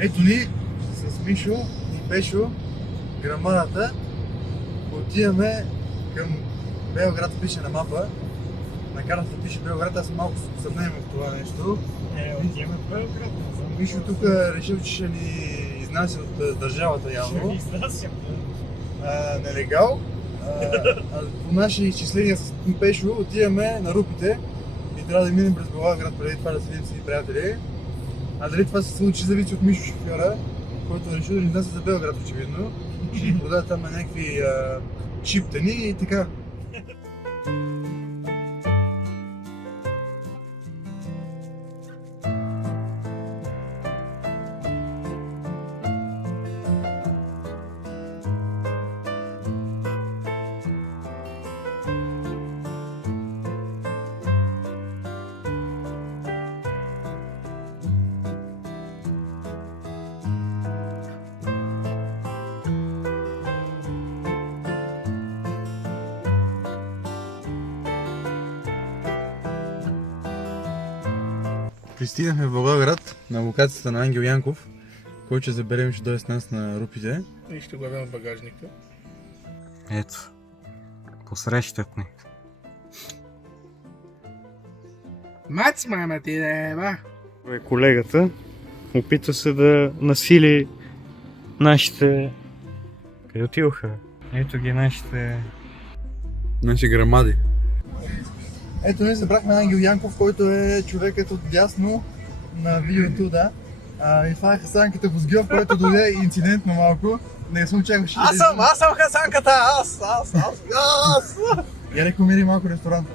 Ето ни с Мишо и Пешо, грамадата, отиваме към Белград, пише на мапа. На картата пише Белград, аз съм малко съмнение в това нещо. Отиваме в Белград. Мишо тук решил, че ще ни изнася от държавата явно. Ще ви изнасям. Нелегал. По наши изчисления с Пешо отиваме на Рупите и трябва да минем през Белград преди това да седим с приятели. А дали това се случи, зависи от Мишо шофьора, който решил да ни изнася за Белград очевидно. Ще ни продаде там на някакви чиптани и така. Пристигнахме в Благоевград на локацията на Ангел Янков, който ще заберем, ще дойде с нас на Рупите. И ще гледаме багажника. Ето, посрещат ни. Мац, мама ти да е, ба! Колегата опитва се да насили нашите... Къде отиваха? Ето ги нашите... Наши грамади. Ето ние събрахме Ангел Янков, който е човекът от дясно на видеото, да. И това е Хасанката Бозгьов, който дойде инцидентно малко. Не съм очакваше. Аз съм Хасанката! Аз! Я рекламири малко ресторанта.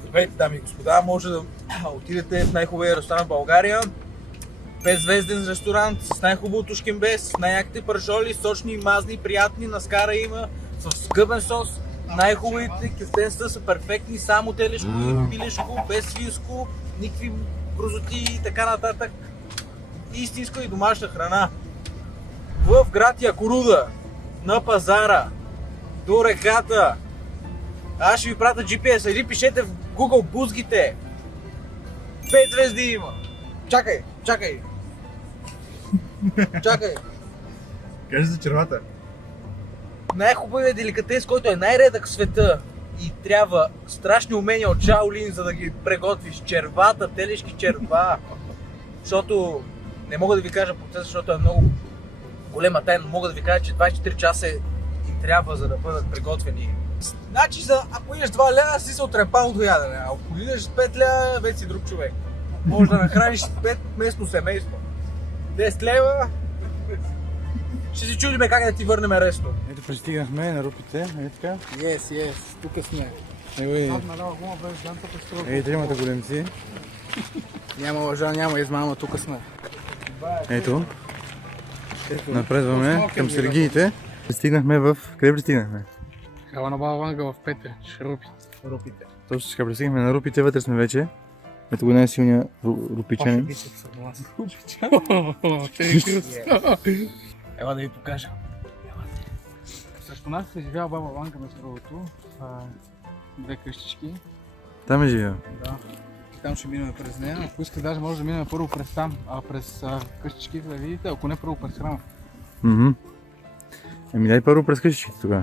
Здравейте, дами и господа, може да отидете в най-хубавия ресторант в България. 5-звезден ресторант с най-хубавото шкембе, с най-яките паршоли, сочни, мазни, приятни, наскара има, с гъбен сос. Най-хубавите кюфтенства са перфектни, само телешко и пилешко, без свинско, никакви грозоти и така нататък. Истинска и домашна храна. В град Якоруда, на пазара, до реката. Аз ще ви пратя GPS, или пишете в Google бузгите. 5 звезди има. Чакай. Кажи за червата. Най-хубавият деликатес, който е най-редък в света и трябва страшни умения от Шаолин, за да ги приготвиш. Червата, телешки черва. Защото не мога да ви кажа процеса, защото е много голема тайна, но мога да ви кажа, че 24 часа им трябва, за да бъдат приготвени. Значи, ако идеш 2 лева, си се отрепал до ядене, а ако идеш 5 лева, вече си друг човек. Може да нахраниш 5 местно семейство. 10 лева, ще се чудиме как да ти върнем ресто. Ето пристигнахме на Рупите, е така. Yes, тук сме. Ей, тримата големци. Няма лъжа, няма измама, тук сме. Ето. Напредваме към Сергиите. Пристигнахме в... Къде пристигнахме? Хала на Баба Ванга в Петре, Рупите. Точно така, пристигнахме на Рупите, вътре сме вече. Ето го най-силния рупичанин. Ела да ви покажа. Срещу нас се живява Баба Ванга, между другото. 2 къщички. Там е живял. Да. Там ще минем през нея. Ако искате, даже може да минем първо през там, през къщичките да видите, ако не първо през храма. Ами дай първо през къщичките тогава.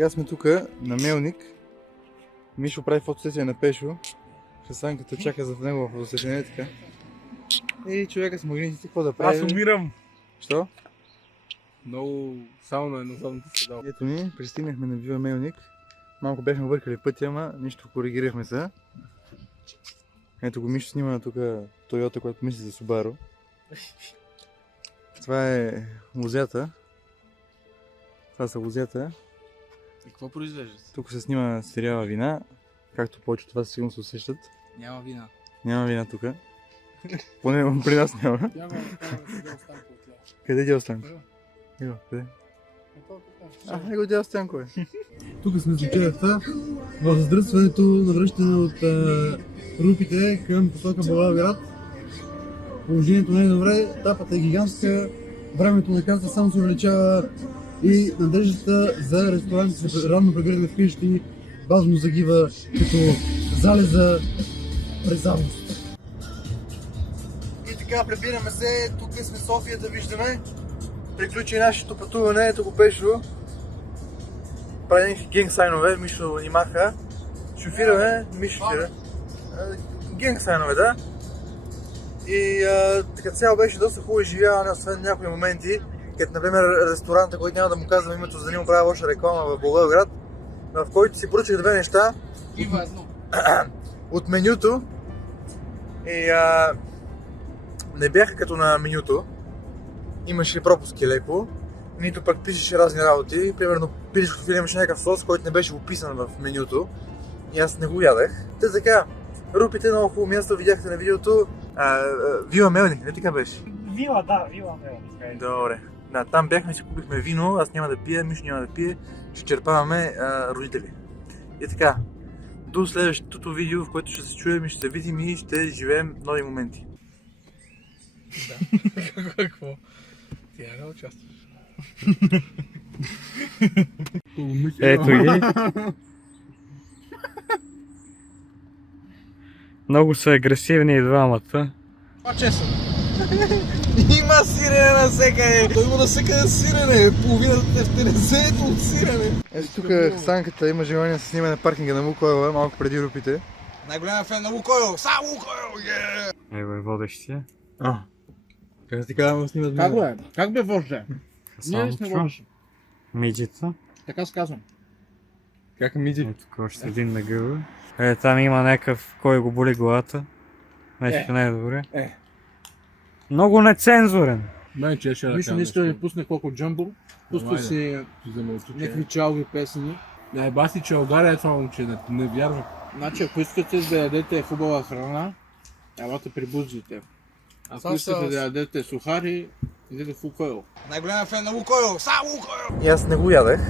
Сега сме тук на Мелник. Мишо прави фотосесия на Пешо. Хасанката чака за него в фотосесия, така. И човека с магнитите, какво да прави? Аз умирам. Що? Много само на едноземната седалка. Ето ни, пристигнахме на Вива Мелник. Малко бяхме объркали пътя, ама нищо, коригирахме се. Ето го Мишо снима на тук Тойота, която мисли за Subaru. Това е лозята. Това са лозята. И какво произвеждат? Тук се снима сериала Вина. Както повече от вас сигурно се усещат. Няма вина. Няма вина тук. Поне при нас няма. Няма да останка от тях. Къде дял Станко? Его, къде? Его дял Станко е. Тук сме с вечерята. В задръстването на връщане от Рупите към посока Благоевград. Положението не е добре, етапата е гигантска, времето на карта само се увеличава и надеждата за ресторантите се рано прегръдне вкъщи бавно загива като залеза през август. И така прибираме се, тук сме в София да виждаме. Приключи нашето пътуване, ето го Пешо. Прави някакви генг сайнове, Мишо ни маха. Шофираме, Мишо шофира. Генг сайнове, да. И така цяло беше доста хубаво изживяване, освен някои моменти, като например ресторанта, който няма да му казвам името, за да не му правя лоша реклама в Благоевград, в който си поръчах две неща от менюто и не бяха като на менюто, имаше пропуски леко, нито пък пишеше разни работи, примерно пилешкото филе имаше някакъв сос, който не беше описан в менюто и аз не го ядах. Те така, Рупите много хубаво място, видяхте на видеото. Вила Мелник, не така беше? Вила, да, Вила Мелник. Добре. Да, там бяхме, си купихме вино, аз няма да пия, Мишо няма да пие, ще черпаваме родители. И така, до следващото видео, в което ще се чуем и ще се видим и ще живеем нови моменти. Да. Какво? Ти не участваш. Ето ги. Много са агресивни и двамата. Това честно. Има сирене навсекъде. Той има навсекъде сирене. Половината е в телезето от сирене. Ето тук Хасанката има желание да се снима на паркинга на Лукойл, малко преди Рупите. Най-голям фен на Лукойл. Са Лукойл, Его е водещия. Как ти казвам да снимат Как го е? Как бе вожде? Ние сме Хасанчо. водещи. Миджица. Така се казвам. Как миди? Ето тук още един на гъба. Там има някакъв, кой го боли главата. Нещо не е добре. Много нецензурен. Мен че ще Мишо не иска да ми пусне колко джамбо. Пусна си някакви чалги песни. Не, баси, че Алгария е това момче, не вярвам. Значи, ако искате да ядете хубава храна, елате при бузите. Ако искате да ядете сухари, идете в Лукойл. Най-голям фен на Лукойл! Са Лукойл! И аз не го ядах.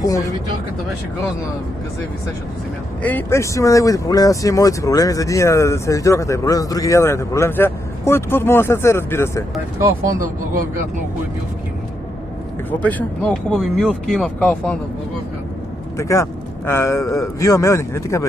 Сервитьорката беше грозна, газа висеше до земята. Беше си има неговите проблеми, аз си имам моите проблеми. За един сервитьорката е проблем, за другия яденето е проблем. Сега, който мога след се, разбира се. В Калфонда в Благоевград много хубави милвки има. Какво беше? Много хубави милвки има в Калфонда в Благоевград. Така, Вила Мелник, не така беше?